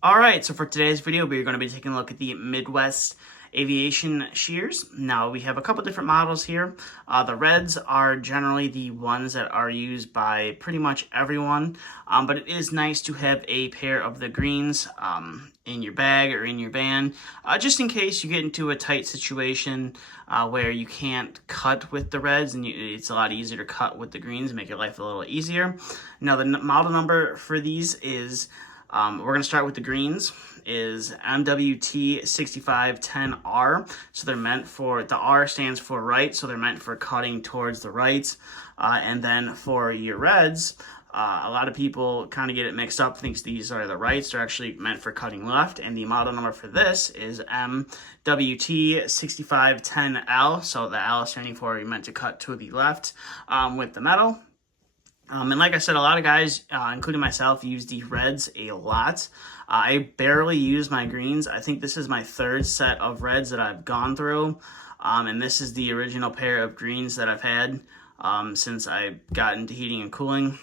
Alright, so for today's video, we're going to be taking a look at the Midwest Aviation shears. Now, we have a couple different models here. The reds are generally the ones that are used by pretty much everyone, but it is nice to have a pair of the greens in your bag or in your van, just in case you get into a tight situation where you can't cut with the reds, and it's a lot easier to cut with the greens and make your life a little easier. Now, the model number for these is we're going to start with the greens, is MWT6510R. So they're meant for, the R stands for right, so they're meant for cutting towards the right. And then for your reds, a lot of people kind of get it mixed up, thinks these are the rights. They're actually meant for cutting left. And the model number for this is MWT6510L. So the L standing for you're meant to cut to the left with the metal. And like I said, a lot of guys, including myself, use the reds a lot. I barely use my greens. I think this is my third set of reds that I've gone through. And this is the original pair of greens that I've had since I got into heating and cooling.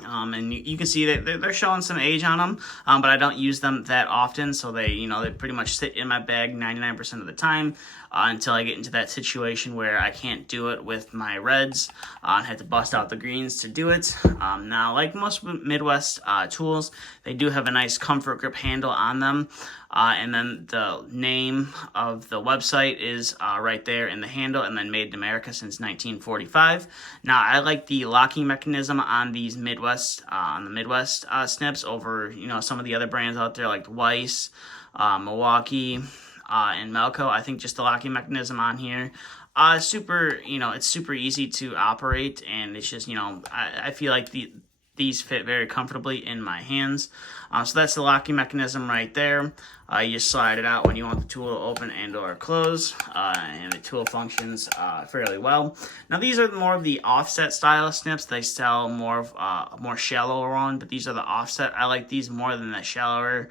And you can see that they're showing some age on them, but I don't use them that often, so they pretty much sit in my bag 99% of the time until I get into that situation where I can't do it with my reds and have to bust out the greens to do it. Now, like most Midwest tools, they do have a nice comfort grip handle on them. And then the name of the website is right there in the handle, and then made in America since 1945. Now, I like the locking mechanism on these Midwest Snips over some of the other brands out there like Weiss, Milwaukee, and Melco. I think just the locking mechanism on here it's super easy to operate, and it's just I feel like these fit very comfortably in my hands. So that's the locking mechanism right there. You just slide it out when you want the tool to open and or close, and the tool functions fairly well. Now, these are more of the offset style snips. They sell more shallower one, but these are the offset. I like these more than the shallower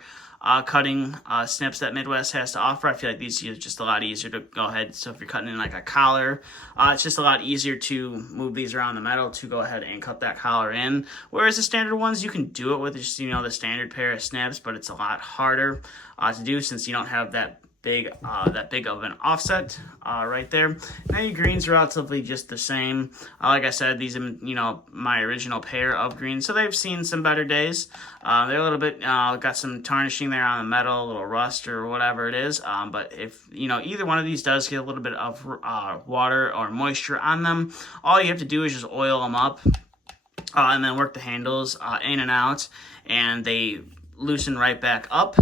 cutting snips that Midwest has to offer. I feel like these are just a lot easier to go ahead. So if you're cutting in like a collar, it's just a lot easier to move these around the metal to go ahead and cut that collar in. Whereas the standard ones, you can do it with just the standard pair of snips, but it's a lot harder to do since you don't have that big of an offset right there. Now your greens are relatively just the same. Like I said, these are my original pair of greens, so they've seen some better days. They're a little bit got some tarnishing there on the metal, a little rust or whatever it is. But if either one of these does get a little bit of water or moisture on them, all you have to do is just oil them up and then work the handles in and out, and they loosen right back up.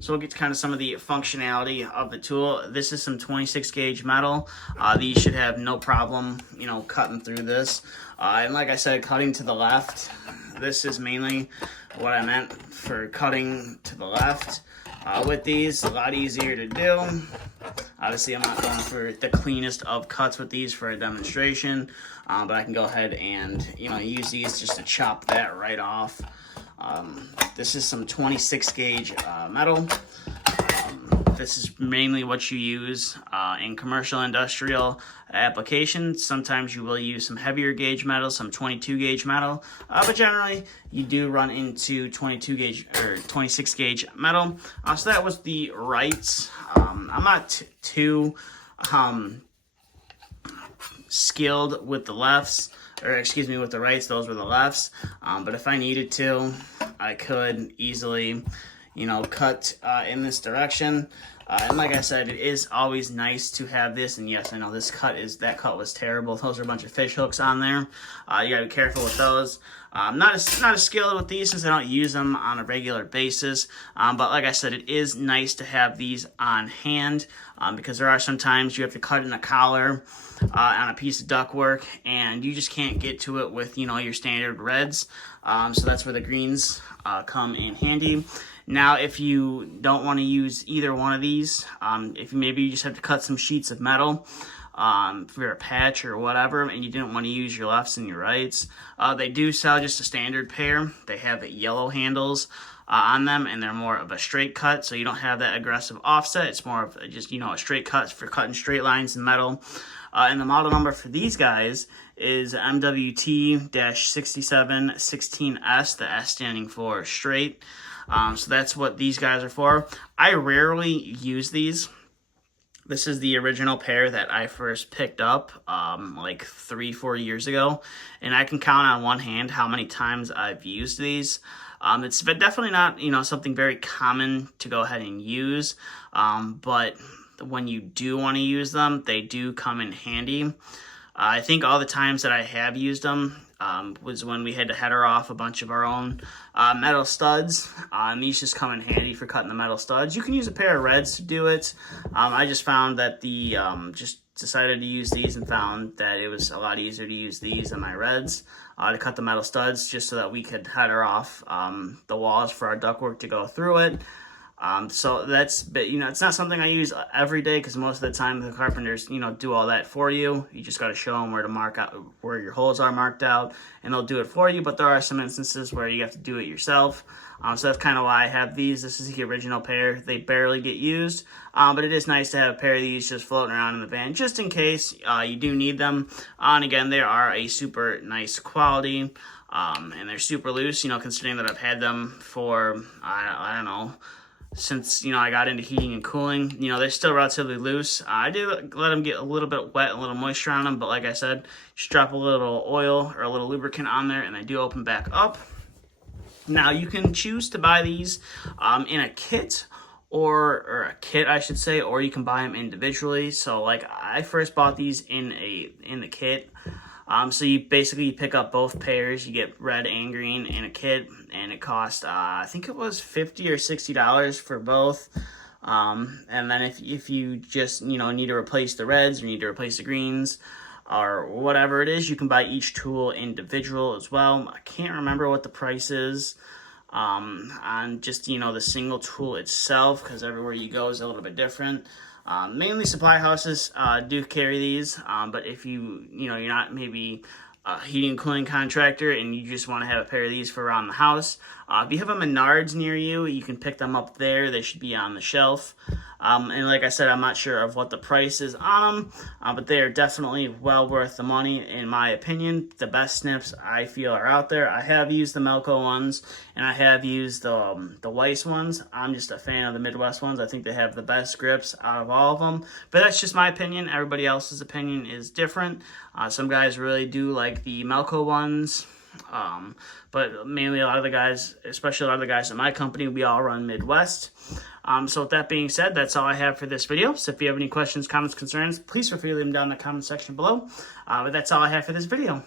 So we'll get to kind of some of the functionality of the tool. This is some 26 gauge metal. These should have no problem, cutting through this. And like I said, cutting to the left, this is mainly what I meant for cutting to the left. With these, a lot easier to do. Obviously, I'm not going for the cleanest of cuts with these for a demonstration, but I can go ahead and use these just to chop that right off. This is some 26 gauge metal. This is mainly what you use in commercial industrial applications. Sometimes you will use some heavier gauge metal, some 22 gauge metal, but generally you do run into 22 gauge or 26 gauge metal. So that was the rights. I'm not too skilled with the lefts, or excuse me, with the rights. Those were the lefts, but if I needed to, I could easily cut in this direction. And like I said, it is always nice to have this. And yes, I know that cut was terrible. Those are a bunch of fish hooks on there. You gotta be careful with those. I'm not as skilled with these since I don't use them on a regular basis. But like I said, it is nice to have these on hand because there are some times you have to cut in a collar on a piece of ductwork, and you just can't get to it with your standard reds. So that's where the greens come in handy. Now, if you don't want to use either one of these, if maybe you just have to cut some sheets of metal for a patch or whatever, and you didn't want to use your lefts and your rights, they do sell just a standard pair. They have yellow handles on them, and they're more of a straight cut, so you don't have that aggressive offset. It's more of just a straight cut for cutting straight lines in metal. And the model number for these guys is MWT-6716S, the S standing for straight. So that's what these guys are for. I rarely use these. This is the original pair that I first picked up like 3-4 years ago, and I can count on one hand how many times I've used these. It's definitely not, something very common to go ahead and use, but when you do want to use them, they do come in handy. I think all the times that I have used them was when we had to header off a bunch of our own metal studs. These just come in handy for cutting the metal studs. You can use a pair of reds to do it. I just found that just decided to use these and found that it was a lot easier to use these than my reds to cut the metal studs, just so that we could header off the walls for our ductwork to go through it. So that's, but it's not something I use every day, because most of the time the carpenters, do all that for you. You just got to show them where to mark out, where your holes are marked out, and they'll do it for you. But there are some instances where you have to do it yourself. So that's kind of why I have these. This is the original pair. They barely get used, but it is nice to have a pair of these just floating around in the van, just in case you do need them. And again, they are a super nice quality, and they're super loose, considering that I've had them for, I don't know, since, I got into heating and cooling. They're still relatively loose. I do let them get a little bit wet, a little moisture on them, but like I said, just drop a little oil or a little lubricant on there, and they do open back up. Now, you can choose to buy these in a kit, or a kit, I should say, or you can buy them individually. So, like, I first bought these in the kit. So you basically pick up both pairs. You get red and green in a kit, and it cost I think it was $50 or $60 for both. And then if you just need to replace the reds or need to replace the greens or whatever it is, you can buy each tool individual as well. I can't remember what the price is on just the single tool itself, because everywhere you go is a little bit different. Mainly supply houses do carry these, but if you're not maybe a heating and cooling contractor and you just want to have a pair of these for around the house, if you have a Menards near you, you can pick them up there. They should be on the shelf. And like I said, I'm not sure of what the price is on them, but they are definitely well worth the money, in my opinion. The best snips I feel are out there. I have used the Melco ones, and I have used the Weiss ones. I'm just a fan of the Midwest ones. I think they have the best grips out of all of them, but that's just my opinion. Everybody else's opinion is different. Some guys really do like the Melco ones. But mainly a lot of the guys, especially a lot of the guys at my company, we all run Midwest. So with that being said, that's all I have for this video. So if you have any questions, comments, concerns, please feel free to leave them down in the comment section below. But that's all I have for this video.